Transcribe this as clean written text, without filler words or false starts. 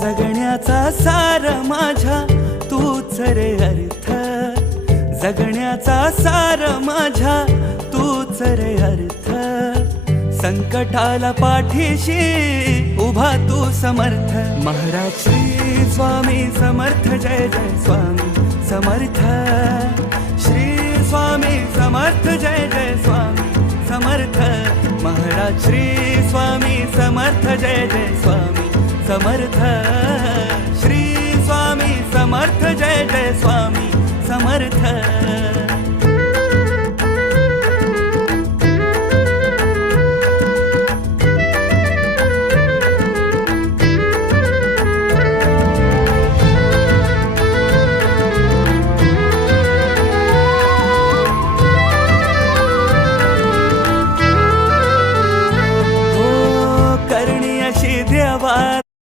जगण्याचा सार माझ्या तूच रे अर्थ, जगण्याचा सार माझ्या तूच रे अर्थ. संकटाला पाठीशी उभा तू समर्थ. महाराज श्री स्वामी समर्थ, जय जय स्वामी समर्थ. श्री स्वामी समर्थ, जय जय स्वामी समर्थ. महाराज श्री स्वामी समर्थ, जय जय स्वामी समर्थ. श्री स्वामी समर्थ, जय जय स्वामी समर्थ.